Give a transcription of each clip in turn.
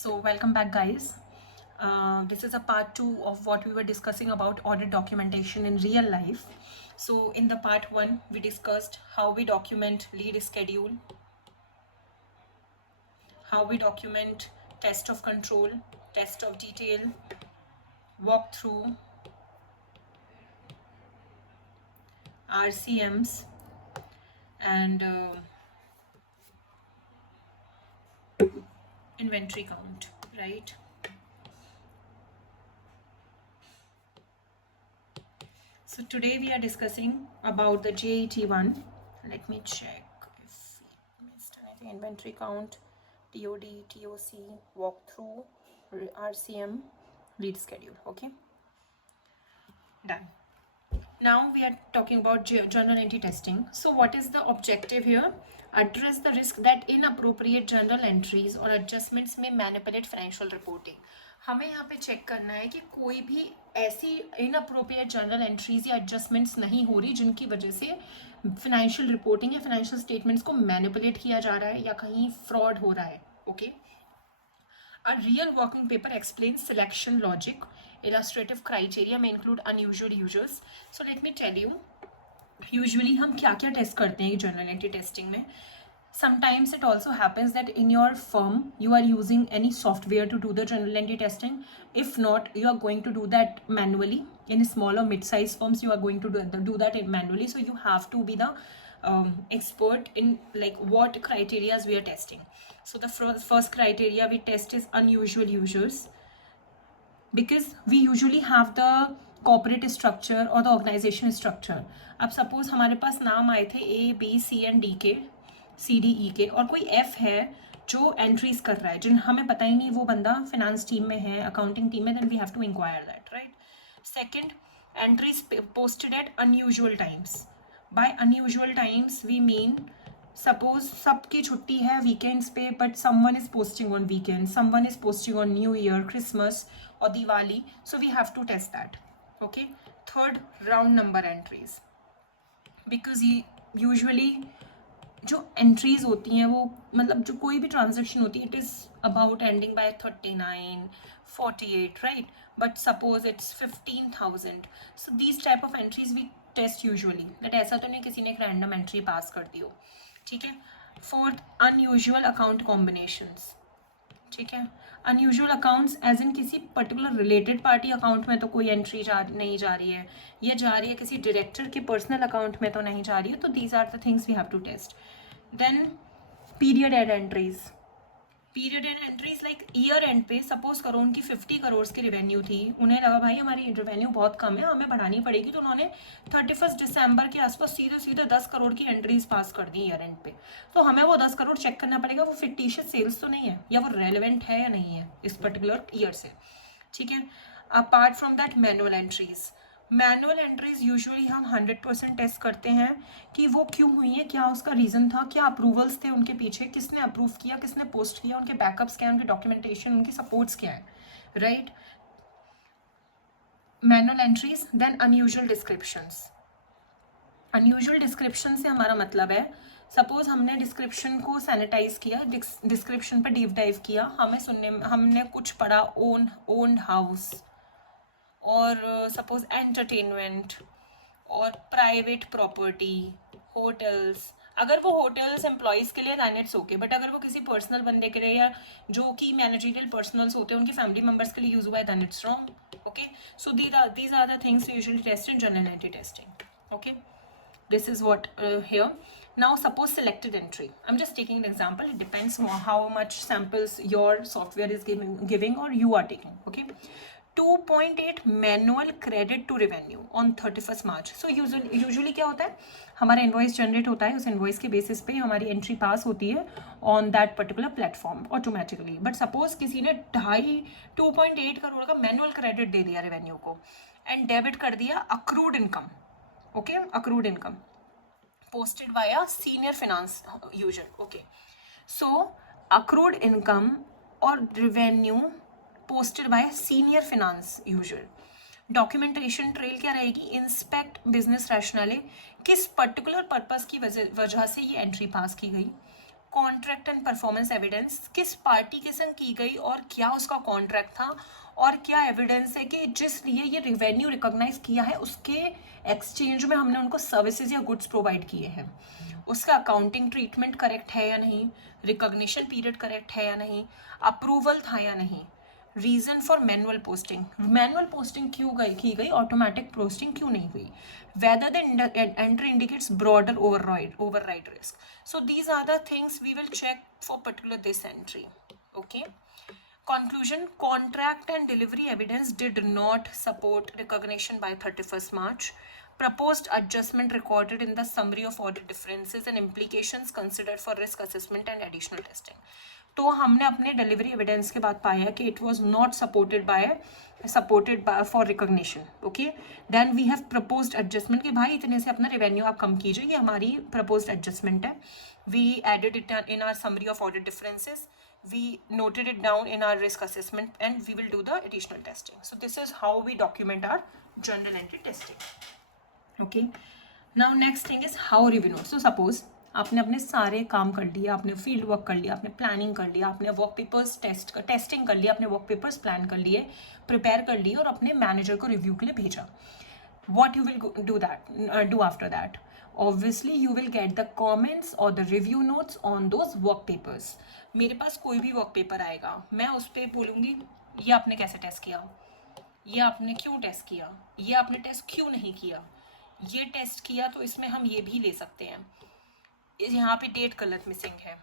So welcome back, guys. This is a part 2 of what we were discussing about audit documentation in real life. So in the part 1, we discussed how we document lead schedule, how we document test of control, test of detail, walkthrough, RCMs, and inventory count, right? So today we are discussing about the JET one. Let me check if we missed anything. Inventory count, TOD, TOC, walkthrough, RCM, lead schedule. Okay, done. Now we are talking about journal entry testing. So what is the objective here? Address the risk that inappropriate journal entries or adjustments may manipulate financial reporting. हमें यहाँ पे check करना है कि कोई भी ऐसी inappropriate journal entries या एडजस्टमेंट्स नहीं हो रही जिनकी वजह से फाइनेंशियल रिपोर्टिंग या फाइनेंशियल स्टेटमेंट्स को मैनिपुलेट किया जा रहा है या कहीं फ्रॉड हो रहा है. Okay. A real working paper explains selection logic. Illustrative criteria may include unusual users. So let me tell you, usually हम क्या क्या टेस्ट करते हैं journal entry testing में. Sometimes it also happens that in your firm you are using any software to do the journal entry testing. If not, you are going to do that manually. In small or mid-sized firms you are going to do that manually. So you have to be the expert in like what criteria we are testing. So the first criteria we test is unusual users, because we usually have the corporate structure or the organization structure. अब suppose हमारे पास नाम आए थे A, B, C and D के, C, D, E के, और कोई F है जो एंट्रीज कर रहा है जिन हमें पता ही नहीं वो बंदा फिनेंस टीम में है, अकाउंटिंग टीम में, then we have to inquire that, right? Second, entries posted at unusual times. By unusual times we mean suppose सबकी छुट्टी है वीकेंड्स पे, but someone is posting on weekend, someone is posting on new year, Christmas और Diwali. So we have to test that. Okay. Third, round number entries, because usually जो entries होती हैं वो मतलब जो कोई भी ट्रांजेक्शन होती है it is about ending by 39, 48, right? But suppose it's 15,000. So these type of entries we test usually. That ऐसा तो नहीं किसी ने एक रैंडम एंट्री पास कर दी हो. ठीक है. Fourth, unusual account combinations. ठीक है. अनयूजुअल अकाउंट्स एज इन किसी पर्टिकुलर रिलेटेड पार्टी अकाउंट में तो कोई एंट्री नहीं जा रही है, ये जा रही है किसी डायरेक्टर के पर्सनल अकाउंट में तो नहीं जा रही है. तो these are the things we have to test. Then period end entries. Period end entries like year end पे सपोज करो उनकी 50 करोड़ की रेवेन्यू थी, उन्हें लगा भाई हमारी रेवेन्यू बहुत कम है हमें बढ़ानी पड़ेगी, तो उन्होंने 31 दिसंबर के आसपास सीधे सीधे 10 करोड़ की एंट्रीज पास कर दी ईयर एंड पे. तो हमें वो 10 करोड़ चेक करना पड़ेगा वो फिक्टिशियस सेल्स तो नहीं है या वो रेलिवेंट है या नहीं है इस पर्टिकुलर ईयर से. ठीक है. Apart from that manual entries. Manual entries usually हम 100% टेस्ट करते हैं कि वो क्यों हुई है, क्या उसका रीज़न था, क्या अप्रूवल्स थे उनके पीछे, किसने अप्रूव किया, किसने पोस्ट किया, उनके बैकअप्स क्या हैं, उनकी डॉक्यूमेंटेशन, उनकी सपोर्ट्स क्या है, right? Manual entries. Then unusual descriptions. Unusual description से हमारा मतलब है सपोज हमने डिस्क्रिप्शन को सैनिटाइज किया, डिस्क्रिप्शन पर डीप डाइव किया, हमने कुछ पढ़ा ओन्ड हाउस और सपोज एंटरटेनमेंट और प्राइवेट प्रॉपर्टी, होटल्स. अगर वो होटल्स एम्प्लॉयज़ के लिए दैन इट्स ओके, बट अगर वो किसी पर्सनल बंदे के लिए या जो कि मैनेजरियल पर्सनल्स होते हैं उनकी फैमिली मेम्बर्स के लिए यूज हुआ है than it's wrong. Okay. So these are the things usually test in journal entry testing. Okay. This is what here. Now suppose selected entry. I'm just taking an example. It depends on how much samples your software is giving or you are taking. Okay. 2.8 manual credit to revenue on 31st March. So usually क्या होता है, हमारा invoice generate होता है, उस invoice के basis पे हमारी एंट्री पास होती है on that particular platform automatically. But suppose किसी ने 2.8 करोड़ का मैनुअल क्रेडिट दे दिया रेवेन्यू को एंड डेबिट कर दिया accrued income. Okay, accrued income posted via senior finance user. Okay, so accrued income or revenue posted by senior finance user. Documentation trail क्या रहेगी? Inspect business रैशनले, किस पर्टिकुलर पर्पस की वजह से ये एंट्री पास की गई, कॉन्ट्रैक्ट एंड परफॉर्मेंस एविडेंस, किस पार्टी के संग की गई और क्या उसका कॉन्ट्रैक्ट था और क्या एविडेंस है कि जिस लिए ये रेवेन्यू रिकॉग्नाइज किया है उसके एक्सचेंज में हमने उनको सर्विसेज या गुड्स प्रोवाइड किए हैं, उसका अकाउंटिंग ट्रीटमेंट करेक्ट है या नहीं, रिकॉग्निशन पीरियड करेक्ट है या नहीं, अप्रूवल था या नहीं, रीजन फॉर मैनुअल पोस्टिंग क्यों की गई, ऑटोमेटिक पोस्टिंग क्यों नहीं हुई, whether the entry indicates broader override risk. So these are the things we will check for particular this entry. Okay. Conclusion: contract and delivery evidence did not support recognition by 31st March. Proposed adjustment recorded in the summary of audit differences and implications considered for risk assessment and additional testing. तो हमने अपने delivery evidence के बाद पाया कि it was not supported by for recognition. Okay, then we have proposed adjustment कि भाई इतने से अपना रेवेन्यू आप कम कीजिए, ये हमारी प्रपोज्ड एडजस्टमेंट है. We added it in our summary of audit differences, we noted it down in our risk assessment and we will do the additional testing. So this is how we document our journal entry testing. Okay, now next thing is how review notes. So suppose आपने अपने सारे काम कर लिया, आपने field work कर लिया, आपने प्लानिंग कर लिया, आपने वर्क पेपर्स टेस्टिंग कर लिया, आपने वर्क पेपर्स प्लान कर लिए, प्रिपेयर कर लिए और अपने मैनेजर को रिव्यू के लिए भेजा. What you will do after that? Obviously you will get the comments or the review notes on those work papers. मेरे पास कोई भी वर्क पेपर आएगा, मैं उस पर बोलूँगी ये आपने कैसे टेस्ट किया, ये आपने क्यों टेस्ट किया, ये आपने टेस्ट क्यों नहीं किया, ये टेस्ट किया तो इसमें हम ये भी ले सकते हैं, यहाँ पे डेट गलत मिसिंग है,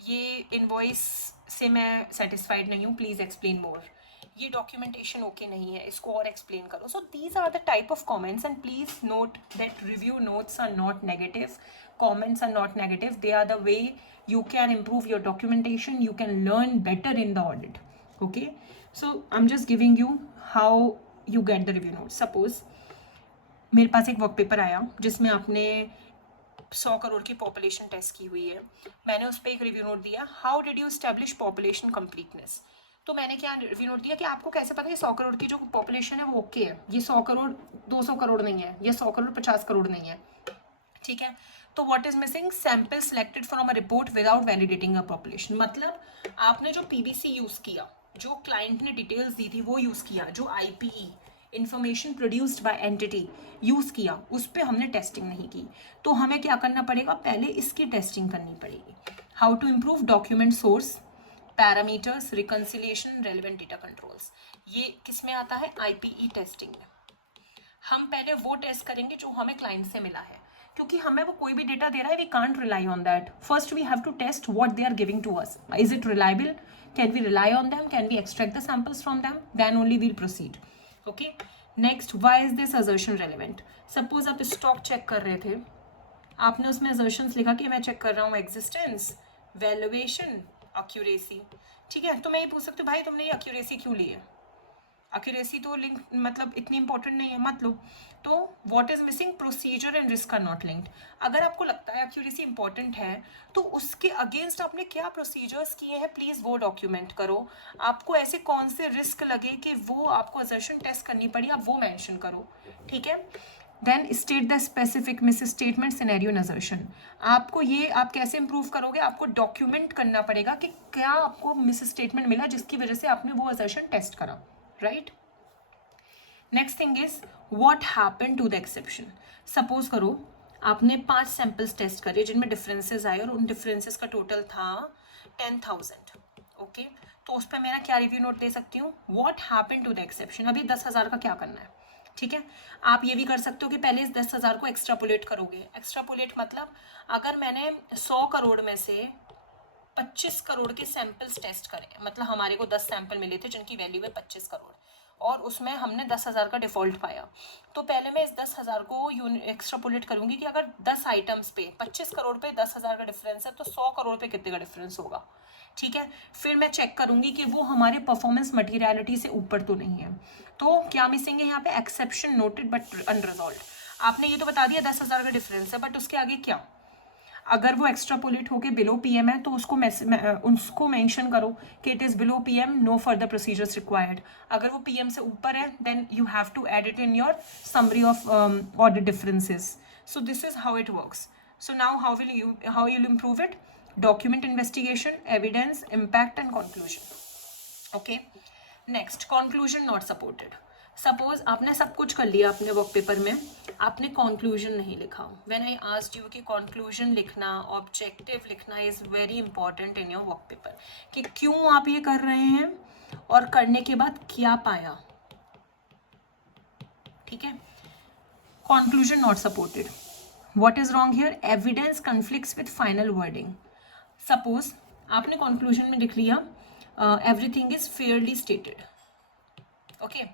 ये इनवॉइस से मैं सेटिस्फाइड नहीं हूँ, प्लीज़ एक्सप्लेन मोर, ये डॉक्यूमेंटेशन ओके नहीं है, इसको और एक्सप्लेन करो. So these are the type of comments and please note that review notes are not negative, comments are not negative, they are the way you can improve your documentation, you can learn better in the audit. Okay, so I'm just giving you how you get the review notes. Suppose मेरे पास एक work paper आया जिसमें आपने 100 करोड़ की population test की हुई है, मैंने उस पर एक रिव्यू नोट दिया, how did you establish population completeness. तो मैंने क्या रिव्यू नोट दिया कि आपको कैसे पता है 100 करोड़ की जो पॉपुलेशन है वो ओके है, ये 100 करोड़ 200 करोड़ नहीं है, ये 100 करोड़ 50 करोड़ नहीं है. ठीक है, तो what is missing, sample selected from a report without validating a population. मतलब आपने जो पीबीसी यूज किया, जो क्लाइंट ने डिटेल्स दी थी वो यूज किया, जो IPE information produced by entity use किया, उस पर हमने टेस्टिंग नहीं की. तो हमें क्या करना पड़ेगा, पहले इसकी टेस्टिंग करनी पड़ेगी. How to improve document source, parameters, reconciliation, relevant data controls. ये किस में आता है, आईपीई टेस्टिंग में. हम पहले वो टेस्ट करेंगे जो हमें क्लाइंट से मिला है, क्योंकि हमें वो कोई भी डेटा दे रहा है, we can't rely on that. First we have to test what they are giving to us, is it reliable, can we rely on them, can we extract the samples from them, then only we'll proceed. Okay, next, why is this assertion relevant. Suppose आप stock check कर रहे थे, आपने उसमें assertions लिखा कि मैं check कर रहा हूँ एग्जिस्टेंस, वैल्यूएशन, एक्यूरेसी. ठीक है, तो मैं ये पूछ सकती हूँ भाई तुमने ये एक्यूरेसी क्यों ली है, एक्यूरेसी तो लिंक मतलब इतनी इंपॉर्टेंट नहीं है, मत लो. तो what is missing, procedure and risk are not linked. अगर आपको लगता है एक्यूरेसी इंपॉर्टेंट है तो उसके अगेंस्ट आपने क्या प्रोसीजर्स किए हैं, प्लीज़ वो डॉक्यूमेंट करो. आपको ऐसे कौन से रिस्क लगे कि वो आपको असर्शन टेस्ट करनी पड़ी, आप वो मेंशन करो. ठीक है, then state the specific misstatement scenario in assertion. आपको ये आप कैसे इंप्रूव करोगे, आपको डॉक्यूमेंट करना पड़ेगा कि क्या आपको मिस स्टेटमेंट मिला जिसकी वजह से आपने वो असर्शन टेस्ट करा. Right, next thing is what happened to the exception. Suppose करो आपने 5 सैंपल्स टेस्ट करे जिनमें डिफरेंसेस आए और उन डिफरेंसेस का टोटल था 10,000. ओके, तो उस पर मैं क्या रिव्यू नोट दे सकती हूँ, what happened to the exception. अभी 10,000 का क्या करना है. ठीक है, आप ये भी कर सकते हो कि पहले इस 10,000 को एक्स्ट्रापोलेट करोगे. एक्स्ट्रापोलेट मतलब अगर मैंने 100 करोड़ में से 25 करोड़ के सैंपल्स टेस्ट करें, मतलब हमारे को 10 सैंपल मिले थे जिनकी वैल्यू है 25 करोड़ और उसमें हमने 10,000 का डिफॉल्ट पाया, तो पहले मैं इस 10,000 को एक्स्ट्रापोलेट करूंगी कि अगर 10 आइटम्स पे 25 करोड़ पे 10,000 का डिफरेंस है तो 100 करोड़ पे कितने का डिफरेंस होगा. ठीक है, फिर मैं चेक करूंगी कि वो हमारे परफॉर्मेंस मटीरियलिटी से ऊपर तो नहीं है. तो क्या मिसिंग है यहाँ पे, एक्सेप्शन नोटेड बट अनरिजॉल्व्ड. आपने ये तो बता दिया 10,000 का डिफरेंस है, बट उसके आगे क्या, अगर वो एक्स्ट्रापोलेट होके बिलो पीएम है तो उसको मेंशन करो कि it is below PM, no further procedures required. अगर वो पीएम से ऊपर है then you have to add it in your summary of audit differences. So this is how it works. So now how will you improve it. document investigation, evidence, impact and conclusion. Okay, next, conclusion not supported. Suppose आपने सब कुछ कर लिया अपने work paper में, आपने conclusion नहीं लिखा. व्हेन आई आस्क्ड यू कि कंक्लूजन लिखना, ऑब्जेक्टिव लिखना is very important in your work paper, कि क्यों आप ये कर रहे हैं और करने के बाद क्या पाया. ठीक है, conclusion not supported. What is wrong here? Evidence conflicts with final wording. Suppose आपने कंक्लूजन में लिख लिया everything is fairly stated. Okay,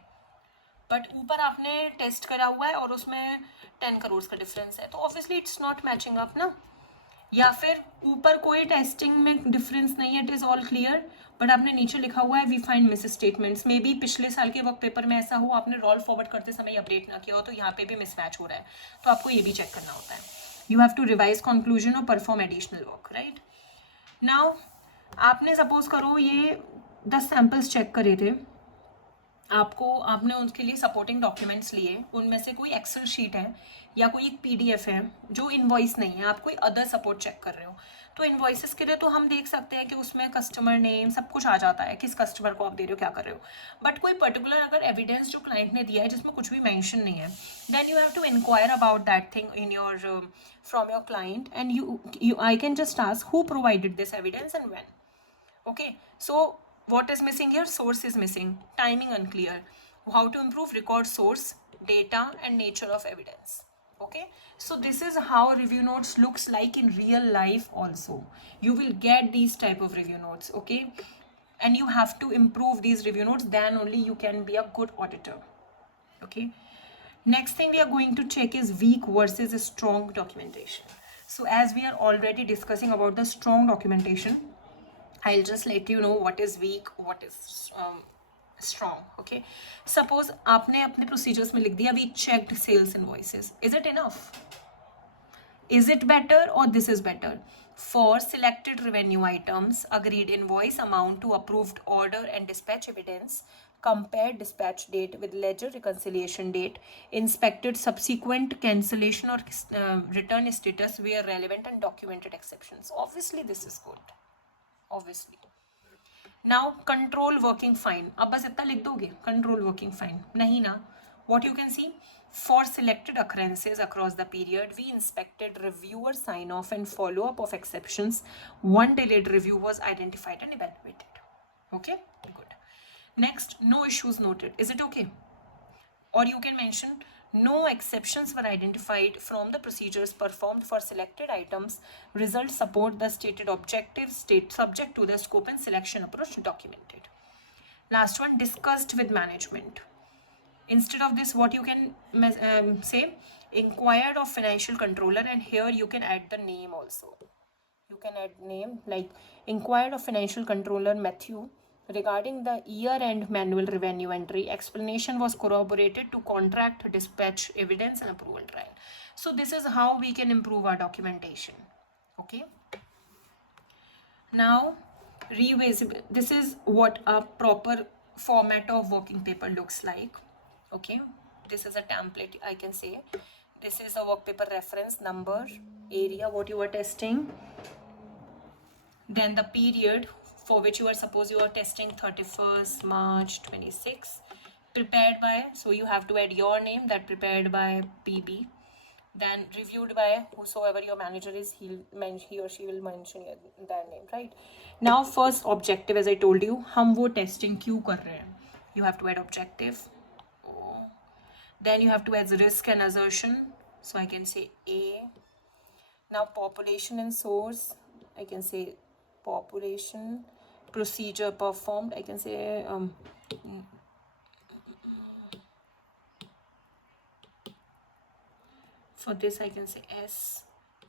but ऊपर आपने टेस्ट करा हुआ है और उसमें 10 करोड़ का डिफरेंस है, तो obviously it's not matching up ना. या फिर ऊपर कोई टेस्टिंग में डिफरेंस नहीं है, it is all clear, but आपने नीचे लिखा हुआ है we find misstatements. Maybe पिछले साल के वर्क पेपर में ऐसा हो, आपने रोल फॉरवर्ड करते समय अपडेट ना किया हो, तो यहाँ पे भी मिसमैच हो रहा है, तो आपको ये भी चेक करना होता है. You have to revise conclusion और perform additional work. Right now आपने सपोज करो ये 10 सैम्पल्स चेक करे थे, आपने उनके लिए सपोर्टिंग डॉक्यूमेंट्स लिए, उनमें से कोई एक्सेल शीट है या कोई एक पीडीएफ है जो इनवॉइस नहीं है, आप कोई अदर सपोर्ट चेक कर रहे हो. तो इनवॉइसेस के लिए तो हम देख सकते हैं कि उसमें कस्टमर नेम सब कुछ आ जाता है, किस कस्टमर को आप दे रहे हो, क्या कर रहे हो. बट कोई पर्टिकुलर अगर एविडेंस जो क्लाइंट ने दिया है जिसमें कुछ भी मेंशन नहीं है, then you have to inquire about that thing in your from your client, and you I can just ask who provided this evidence and when. Okay, so what is missing here? Source is missing, timing unclear, how to improve, record source, data and nature of evidence. Okay, so this is how review notes looks like in real life. Also you will get these type of review notes. Okay, and you have to improve these review notes, then only you can be a good auditor. Okay, next thing we are going to check is weak versus strong documentation. So as we are already discussing about the strong documentation, I'll just let you know what is weak, what is strong. Okay, suppose आपने अपने procedures में लिख दिया we checked sales invoices. Is it enough? Is it better or this is better? For selected revenue items, agreed invoice amount to approved order and dispatch evidence, compared dispatch date with ledger reconciliation date, inspected subsequent cancellation or return status where relevant and documented exceptions. Obviously this is good. Obviously. Now control working fine. अब बस इतना लिख दोगे control working fine? नहीं ना. What you can see, for selected occurrences across the period, we inspected reviewer sign off and follow up of exceptions. One delayed review was identified and evaluated. Okay, good. Next, no issues noted. Is it okay? Or you can mention no exceptions were identified from the procedures performed for selected items. Results support the stated objectives, state subject to the scope and selection approach documented. Last one, discussed with management. Instead of this, what you can say, inquired of financial controller, and here you can add the name also. You can add name like inquired of financial controller Matthew regarding the year-end manual revenue entry. Explanation was corroborated to contract dispatch evidence and approval trial. So this is how we can improve our documentation. Okay. Now, revisable. This is what a proper format of working paper looks like. Okay. This is a template, I can say. This is a work paper reference, number, area, what you are testing. Then the period for which you are testing 31st March 26, prepared by, so you have to add your name, that prepared by PB, then reviewed by whosoever your manager is, he or she will mention their name, right? Now first objective, as I told you, हम वो testing क्यों कर रहे हैं? You have to add objective. Then you have to add risk and assertion, so I can say A. Now population and source, I can say population. Procedure performed, I can say for this I can say S.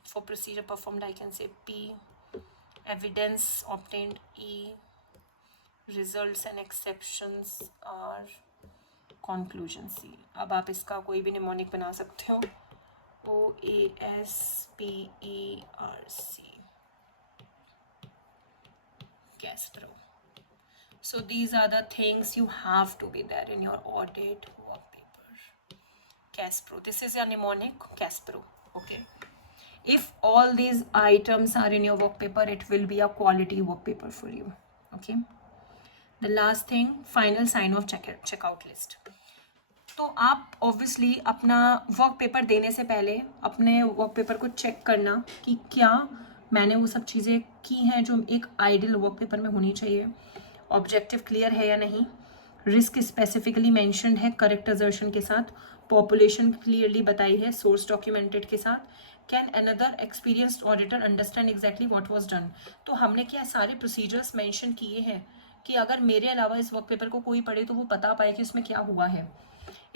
For procedure performed I can say P. Evidence obtained E. Results and exceptions R. Conclusion C. अब आप इसका कोई भी mnemonic बना सकते हो. OASPERC. Caspro. So these are the things you have to be there in your audit work paper. Caspro. This is a mnemonic, Caspro. Okay. if all these items are in your work paper, it will be a quality work paper for you. Okay, the last thing, final sign off checkout list. तो आप obviously अपना work paper देने से पहले अपने work paper को check करना कि क्या मैंने वो सब चीज़ें की हैं जो एक आइडियल वर्क पेपर में होनी चाहिए, ऑब्जेक्टिव क्लियर है या नहीं, रिस्क स्पेसिफिकली मेंशन्ड है करेक्ट असर्शन के साथ, पॉपुलेशन क्लियरली बताई है सोर्स डॉक्यूमेंटेड के साथ, can another experienced auditor understand exactly what was done. तो हमने क्या सारे प्रोसीजर्स मेंशन किए हैं कि अगर मेरे अलावा इस वर्क पेपर को कोई पढ़े तो वो बता पाए कि उसमें क्या हुआ है।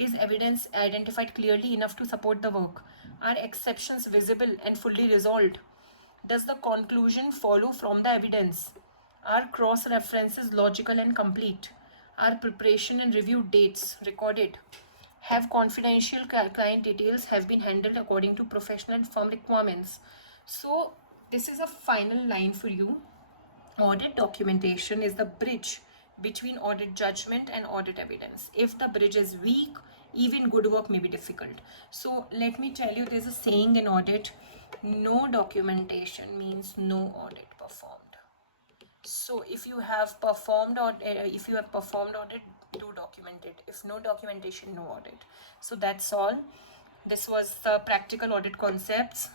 Is evidence identified clearly enough to support the work? Are exceptions visible and fully resolved? Does the conclusion follow from the evidence? Are cross references logical and complete? Are preparation and review dates recorded? Have confidential client details have been handled according to professional and firm requirements? So this is a final line for you. Audit documentation is the bridge between audit judgment and audit evidence. If the bridge is weak, even good work may be difficult. So let me tell you, there's a saying in audit, no documentation means no audit performed. So if you have performed audit, do document it. If no documentation, no audit. So that's all. This was the practical audit concepts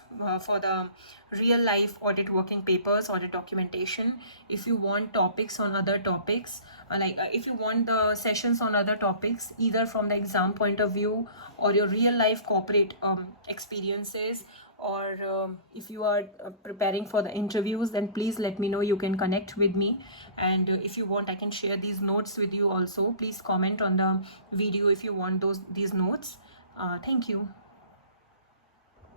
for the real life audit working papers, audit documentation. If you want topics on other topics, if you want the sessions on other topics, either from the exam point of view or your real life corporate experiences, or if you are preparing for the interviews, then please let me know. You can connect with me, and if you want, I can share these notes with you also. Please comment on the video if you want these notes. Thank you.